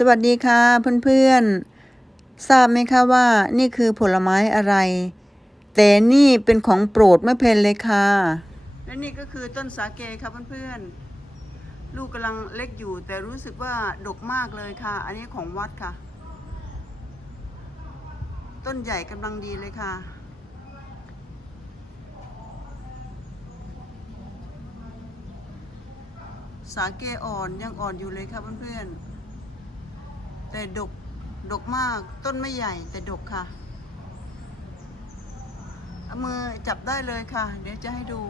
สวัสดีค่ะเพื่อนๆ ทราบไหมคะว่านี่คือผลไม้อะไร แต่นี่เป็นของโปรดไม่เพนเลยค่ะ และนี่ก็คือต้นสาเกค่ะเพื่อนๆ ลูกกำลังเล็กอยู่ แต่รู้สึกว่าดกมากเลยค่ะ อันนี้ของวัดค่ะ ต้นใหญ่กำลังดีเลยค่ะสาเกอ่อนยังอ่อนอยู่เลยค่ะเพื่อนๆ แต่ดก ดกมาก ต้นไม่ใหญ่แต่ดกค่ะ เอามือจับได้เลยค่ะ เดี๋ยวจะให้ดู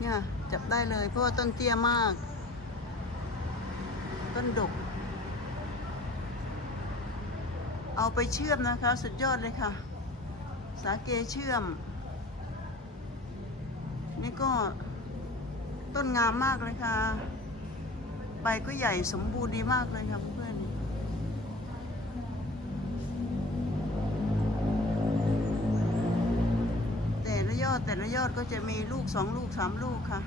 เนี่ยจับได้เลยเพราะว่าต้นเตี้ยมาก ต้นดก เอาไปเชื่อมนะคะ สุดยอดเลยค่ะ สาเกเชื่อม นี่ก็ต้นงามมากเลยค่ะ ใบก็ใหญ่สมบูรณ์ดีมากเลยค่ะเพื่อน ดแต่ละยอดก็จะมีลูกสองลูกสามลูกค่ะ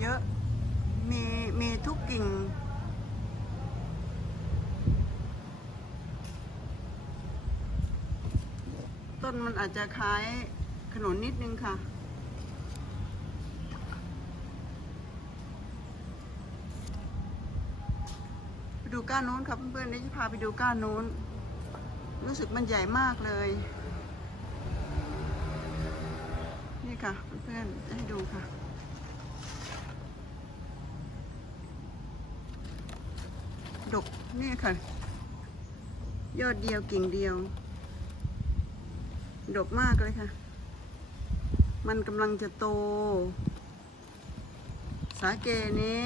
เยอะ มีมีทุกกิ่ง ต้นมันอาจจะคล้ายขนุนนิดนึงค่ะ ดูก้านโน้นครับเพื่อนๆนี่จะพาไปดูก้านโน้น รู้สึกมันใหญ่มากเลย นี่ค่ะเพื่อนๆจะให้ดูค่ะ ดกนี่ค่ะ ยอดเดียวกิ่งเดียว ดกมากเลยค่ะ มันกำลังจะโต สาเกนี้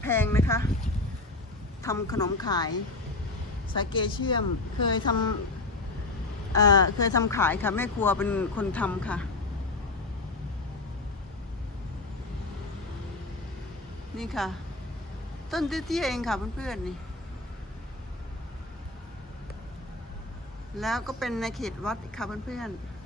แพงนะคะ ทำขนมขาย สาเกเชื่อม เคยทำเอ่อเคยทำขายค่ะแม่ครัวเป็นคนทำค่ะ นี่ค่ะ ต้นเตี้ยๆเองค่ะเพื่อนๆนี่ แล้วก็เป็นในเขตวัดค่ะเพื่อนๆ